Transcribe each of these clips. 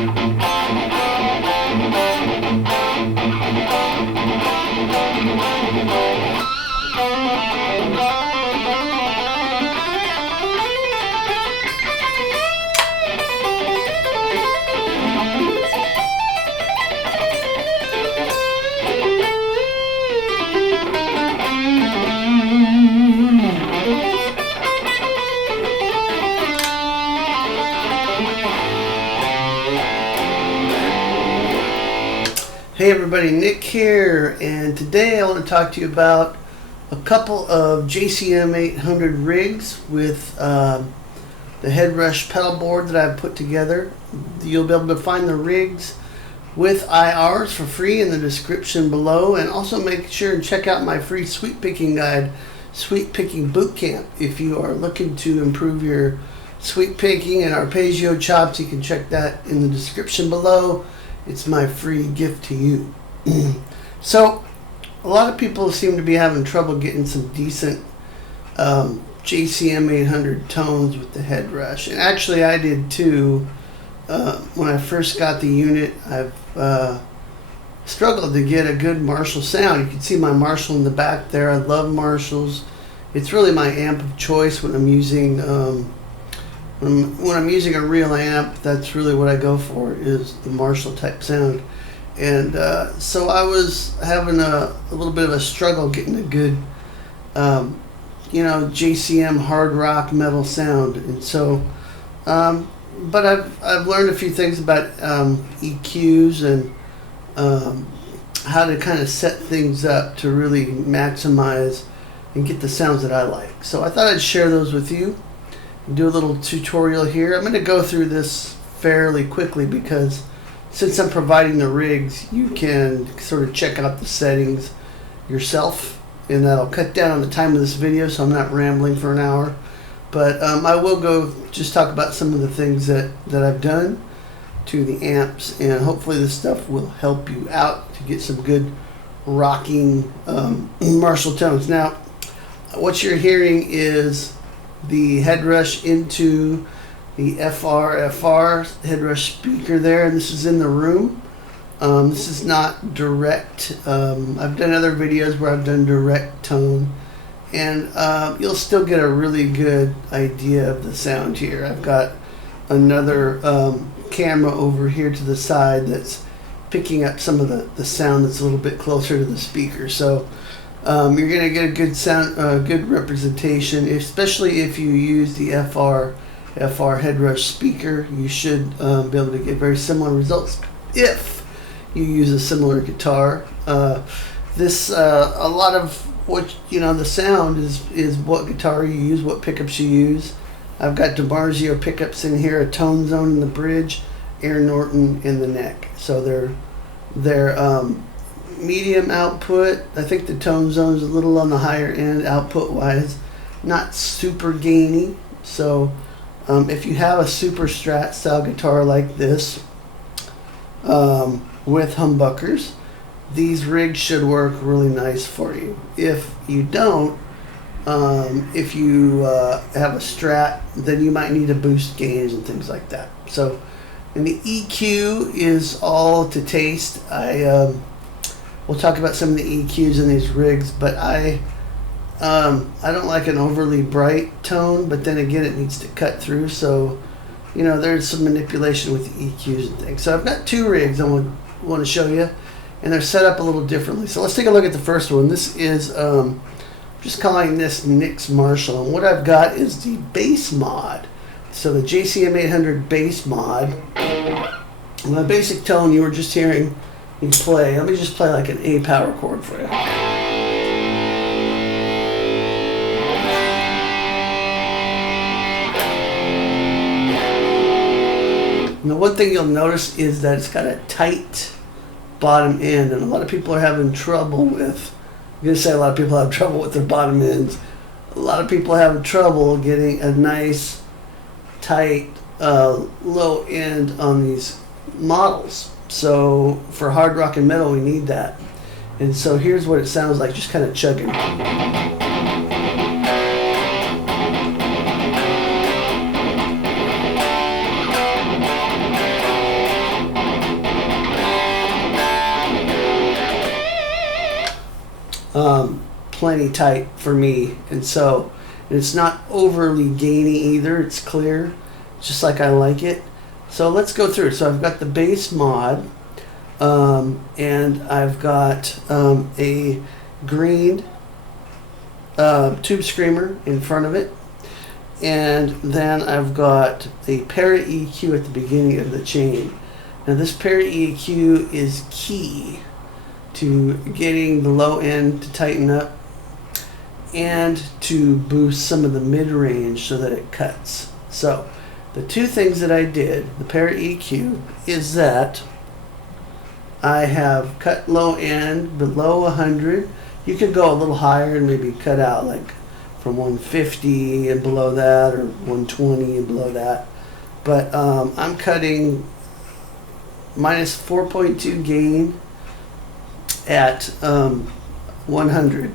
Hey everybody, Nick here, and today I want to talk to you about a couple of JCM 800 rigs with the HeadRush Pedalboard that I've put together. You'll be able to find the rigs with IRs for free in the description below, and also make sure and check out my free sweep picking guide, Sweep Picking Bootcamp. If you are looking to improve your sweep picking and arpeggio chops, you can check that in the description below. It's my free gift to you. So, a lot of people seem to be having trouble getting some decent JCM 800 tones with the HeadRush. And actually I did too. When I first got the unit, I've struggled to get a good Marshall sound. You can see my Marshall in the back there. I love Marshalls. It's really my amp of choice when I'm using when I'm using a real amp. That's really what I go for, is the Marshall type sound. And so I was having a little bit of a struggle getting a good JCM hard rock metal sound. And so but I've learned a few things about EQs and how to kind of set things up to really maximize and get the sounds that I like. So I thought I'd share those with you. Do a little tutorial here. I'm going to go through this fairly quickly because since I'm providing the rigs, you can sort of check out the settings yourself, and that'll cut down on the time of this video so I'm not rambling for an hour. But I will go just talk about some of the things that I've done to the amps, and hopefully this stuff will help you out to get some good rocking Marshall tones. Now, what you're hearing is the HeadRush into the FRFR HeadRush speaker there, and this is in the room. This is not direct. I've done other videos where I've done direct tone, and you'll still get a really good idea of the sound here. I've got another camera over here to the side that's picking up some of the sound that's a little bit closer to the speaker. So you're going to get a good sound, good representation, especially if you use the FRFR HeadRush speaker. You should be able to get very similar results if you use a similar guitar. A lot of what the sound is what guitar you use, what pickups you use. I've got DiMarzio pickups in here, a Tone Zone in the bridge, Aaron Norton in the neck. So they're medium output. I think the Tone Zone is a little on the higher end output wise, not super gainy. So if you have a super Strat style guitar like this with humbuckers, these rigs should work really nice for you. If you don't, if you have a Strat, then you might need to boost gains and things like that. So, and the EQ is all to taste. We'll talk about some of the EQs in these rigs, but I don't like an overly bright tone, but then again it needs to cut through, so there's some manipulation with the EQs and things. So I've got two rigs I want to show you, and they're set up a little differently. So let's take a look at the first one. This is just calling this Nick's Marshall, and what I've got is the bass mod. So the JCM 800 bass mod. And the basic tone you were just hearing me play. Let me just play like an A power chord for you. Now, one thing you'll notice is that it's got a tight bottom end, and a lot of people are having trouble with, I'm going to say a lot of people have trouble with their bottom ends. A lot of people have trouble getting a nice, tight, low end on these models. So for hard rock and metal, we need that. And so here's what it sounds like, just kind of chugging. plenty tight for me, and so it's not overly gainy either. It's clear, just like I like it. So let's go through. So I've got the bass mod, and I've got a green tube screamer in front of it, and then I've got a parrot EQ at the beginning of the chain. Now this parrot EQ is key to getting the low end to tighten up and to boost some of the mid-range so that it cuts. So the two things that I did, the parrot EQ, is that I have cut low end below 100. You could go a little higher and maybe cut out like from 150 and below that, or 120 and below that. But I'm cutting minus 4.2 gain at 100.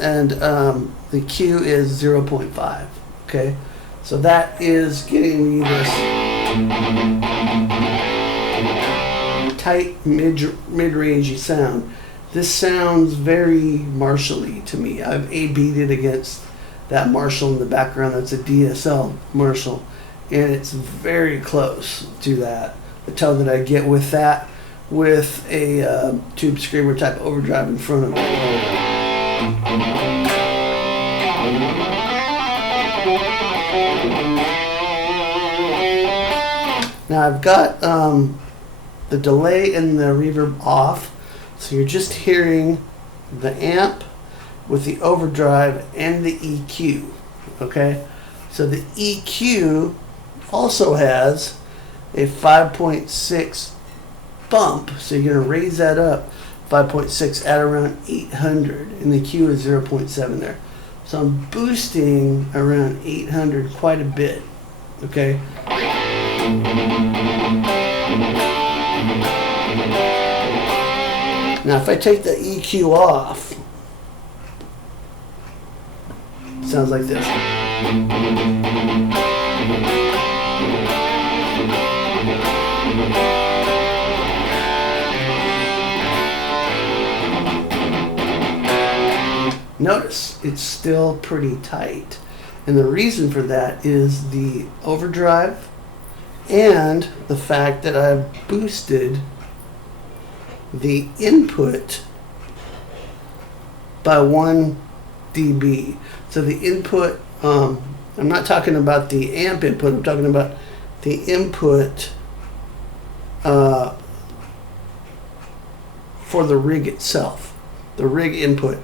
And the Q is 0.5. Okay, so that is getting me this tight mid-rangey sound. This sounds very Marshall-y to me. I've A-B'd it against that Marshall in the background. That's a DSL Marshall, and it's very close to that. The tone that I get with that, with a tube screamer type overdrive in front of it. Now I've got the delay and the reverb off, so you're just hearing the amp with the overdrive and the EQ. Okay, so the EQ also has a 5.6 bump, so you're going to raise that up 5.6 at around 800, and the Q is 0.7 there. So I'm boosting around 800 quite a bit. Okay. Now if I take the EQ off, it sounds like this. Notice it's still pretty tight, and the reason for that is the overdrive and the fact that I've boosted the input by 1 dB. So the input, I'm not talking about the amp input, I'm talking about the input for the rig itself, the rig input.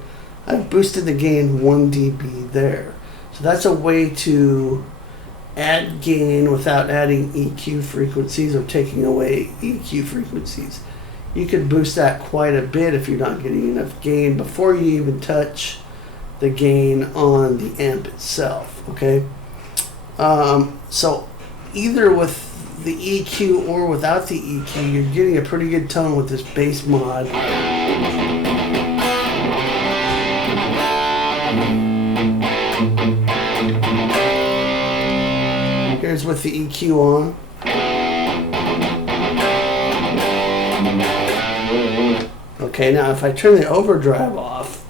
I've boosted the gain 1 dB there. So that's a way to add gain without adding EQ frequencies or taking away EQ frequencies. You could boost that quite a bit if you're not getting enough gain before you even touch the gain on the amp itself. Okay, so either with the EQ or without the EQ, you're getting a pretty good tone with this bass mod. Here's with the EQ on. Okay, now if I turn the overdrive off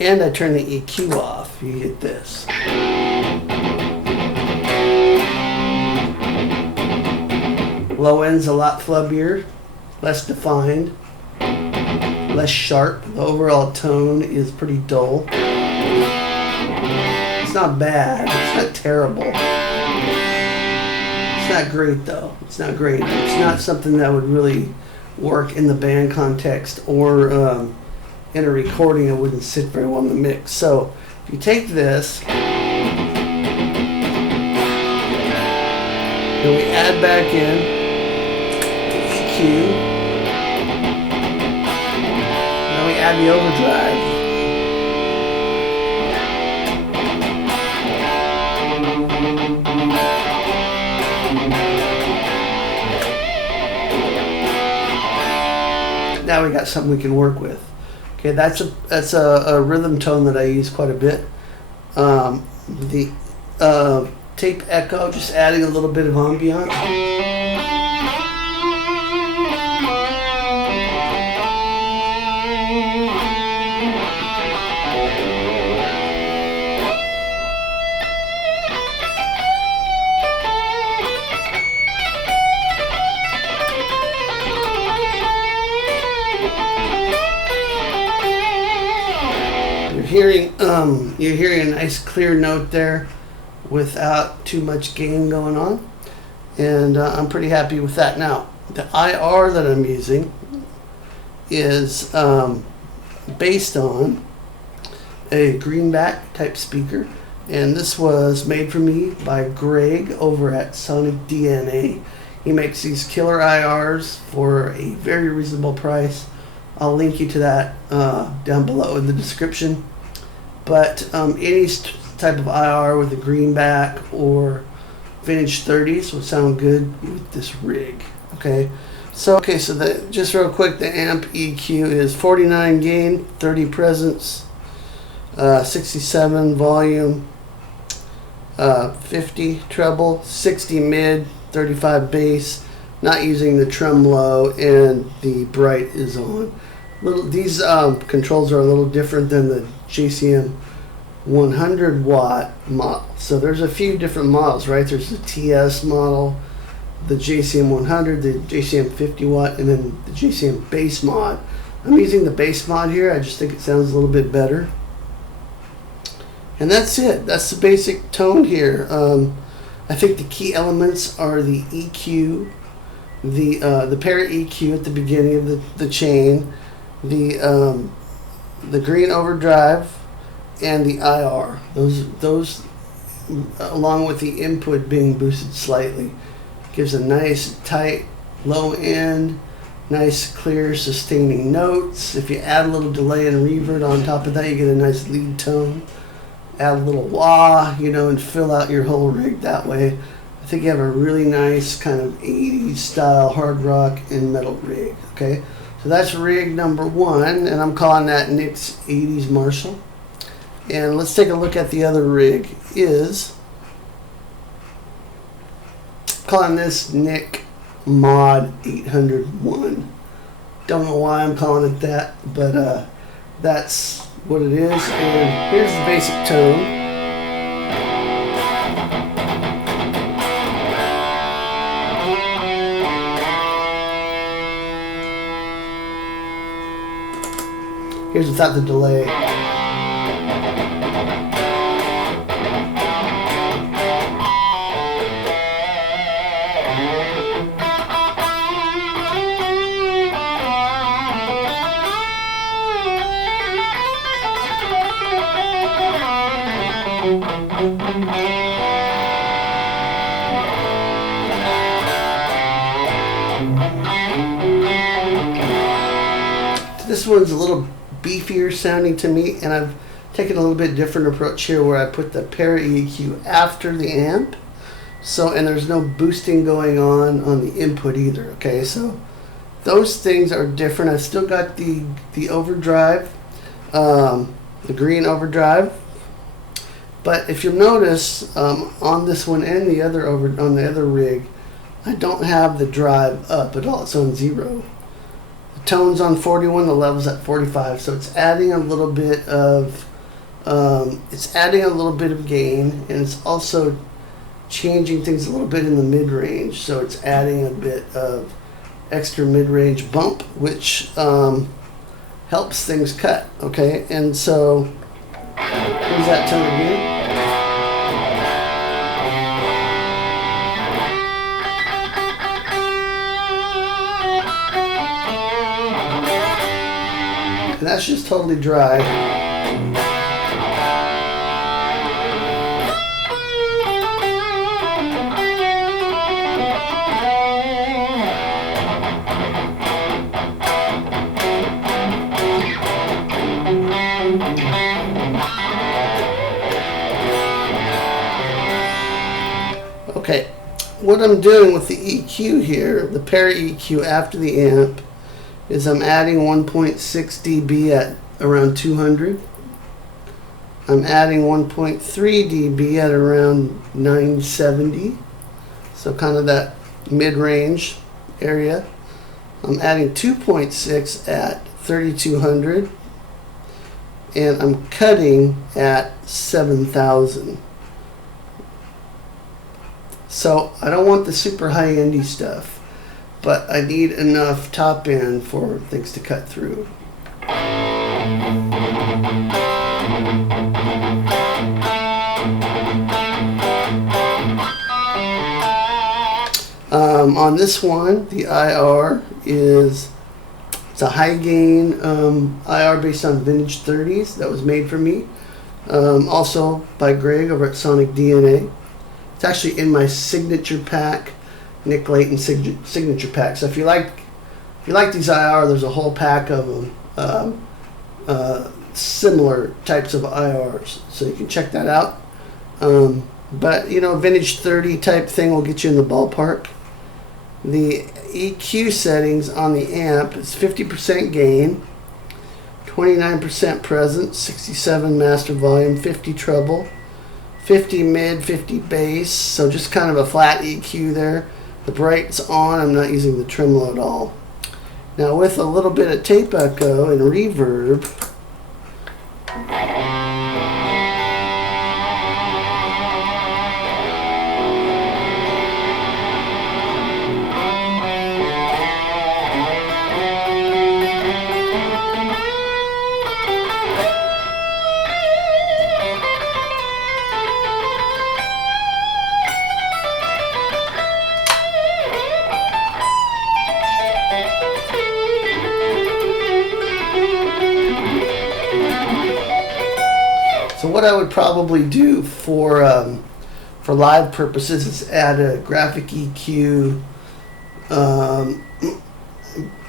and I turn the EQ off, you get this. Low end's a lot flubbier, less defined, less sharp. The overall tone is pretty dull. It's not bad, it's not terrible. It's not great though. It's not great. It's not something that would really work in the band context or in a recording. It wouldn't sit very well in the mix. So if you take this, then we add back in the EQ, then we add the overdrive. Now we got something we can work with. Okay, that's a rhythm tone that I use quite a bit. The tape echo, just adding a little bit of ambiance. hearing a nice clear note there without too much gain going on, and I'm pretty happy with that. Now the IR that I'm using is based on a greenback type speaker, and this was made for me by Greg over at Sonic DNA. He makes these killer IRs for a very reasonable price. I'll link you to that down below in the description. But any type of IR with a greenback or vintage 30s will sound good with this rig. Okay, so just real quick, the amp EQ is 49 gain, 30 presence, 67 volume, 50 treble, 60 mid, 35 bass. Not using the tremolo, and the bright is on. These controls are a little different than the JCM 100 watt model. So there's a few different models, right? There's the TS model, the JCM 100, the JCM 50 watt, and then the JCM bass mod. I'm using the bass mod here. I just think it sounds a little bit better. And that's it. That's the basic tone here. I think the key elements are the EQ, the pair EQ at the beginning of the chain, the green overdrive, and the IR. Those along with the input being boosted slightly, gives a nice tight low end, nice clear sustaining notes. If you add a little delay and reverb on top of that, you get a nice lead tone. Add a little wah, and fill out your whole rig that way. I think you have a really nice kind of 80s style hard rock and metal rig. Okay, so that's rig number 1, and I'm calling that Nick's 80s Marshall. And let's take a look at the other rig. Calling this Nick Mod 801. Don't know why I'm calling it that, but that's what it is. And here's the basic tone. Here's without the delay. This one's a little beefier sounding to me, and I've taken a little bit different approach here where I put the pair EQ after the amp. And there's no boosting going on the input either. Okay, so those things are different. I've still got the overdrive, the green overdrive. But if you'll notice, on this one and on the other rig, I don't have the drive up at all. It's on 0. The tone's on 41, the level's at 45. So it's adding a little bit of gain, and it's also changing things a little bit in the mid-range. So it's adding a bit of extra mid-range bump, which helps things cut. Okay, and so here's that tone again. And that's just totally dry. Okay, what I'm doing with the EQ here, the pair EQ after the amp, is I'm adding 1.6 dB at around 200. I'm adding 1.3 dB at around 970. So kind of that mid-range area. I'm adding 2.6 at 3200. And I'm cutting at 7000. So I don't want the super high-endy stuff, but I need enough top end for things to cut through. On this one, the IR it's a high gain IR based on vintage 30s that was made for me. Also by Greg over at Sonic DNA. It's actually in my signature pack, Nick Layton signature pack. So if you like these IR, there's a whole pack of them, similar types of IRs. So you can check that out. But you know, vintage 30 type thing will get you in the ballpark. The EQ settings on the amp is 50% gain, 29% presence, 67 master volume, 50 treble, 50 mid, 50 bass. So just kind of a flat EQ there. The bright's on. I'm not using the tremolo at all. Now with a little bit of tape echo and reverb, so what I would probably do for live purposes is add a graphic EQ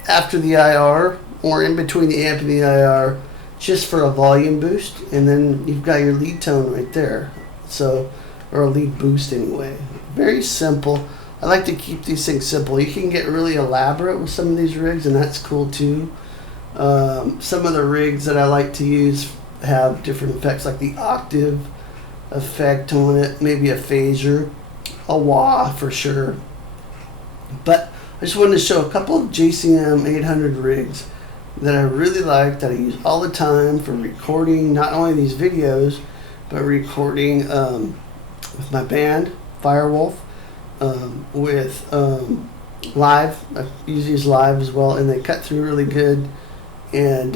after the IR or in between the amp and the IR, just for a volume boost, and then you've got your lead tone right there. So, or a lead boost anyway. Very simple. I like to keep these things simple. You can get really elaborate with some of these rigs, and that's cool too. Some of the rigs that I like to use have different effects, like the octave effect on it, maybe a phaser, a wah for sure. But I just wanted to show a couple of JCM 800 rigs that I really like, that I use all the time for recording not only these videos, but recording with my band, Firewolf, with live. I use these live as well, and they cut through really good, and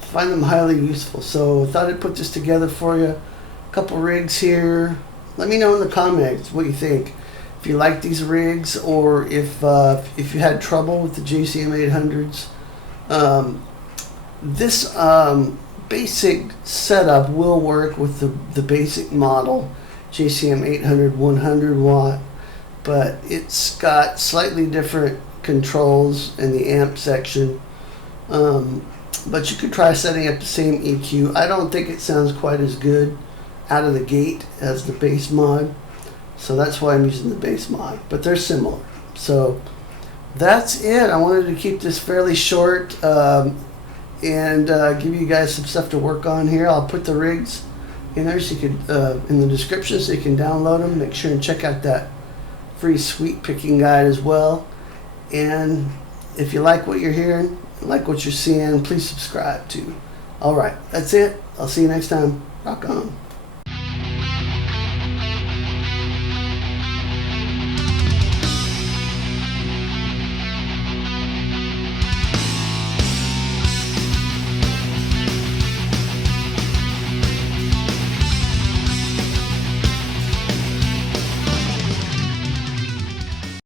find them highly useful. So I thought I'd put this together for you. A couple rigs here. Let me know in the comments what you think. If you like these rigs, or if you had trouble with the JCM 800s. This basic setup will work with the basic model JCM 800 100 watt, but it's got slightly different controls in the amp section. But you could try setting up the same EQ. I don't think it sounds quite as good out of the gate as the bass mod, so that's why I'm using the bass mod, but they're similar. So that's it. I wanted to keep this fairly short and give you guys some stuff to work on here. I'll put the rigs in there so you could in the description, so you can download them. Make sure and check out that free sweet picking guide as well. And if you like what you're hearing, like what you're seeing, please subscribe too. All right, that's it. I'll see you next time. Rock on.